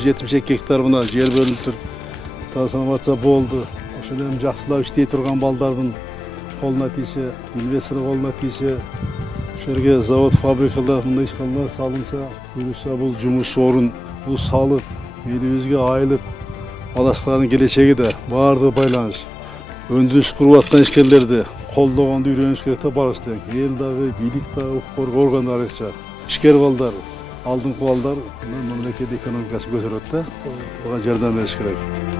172 hektar mına жер бөлүнүп туруп, tasarrufatça болду. Ошол эми жакшылап иштей турган балдардын колуна тийсе, инвестор колуна тийсе, ошол жерге завод, фабрикалар, мындай ишканалар салынса, буюрса бул жумуш орун, бул салык элибизге айылып, балачкалардын келечеги да баардыгы байланыш. Өндүрүш куруп аткан ишкерлерди колдогонду үйрөнүш керек да барыбыз тең. Эл дагы, бийлик дагы, укук органдар акча. Ишкер балдар, алдыңкы балдар мамлекет экономикасын көтөрөт да, буга жардам бериш керек.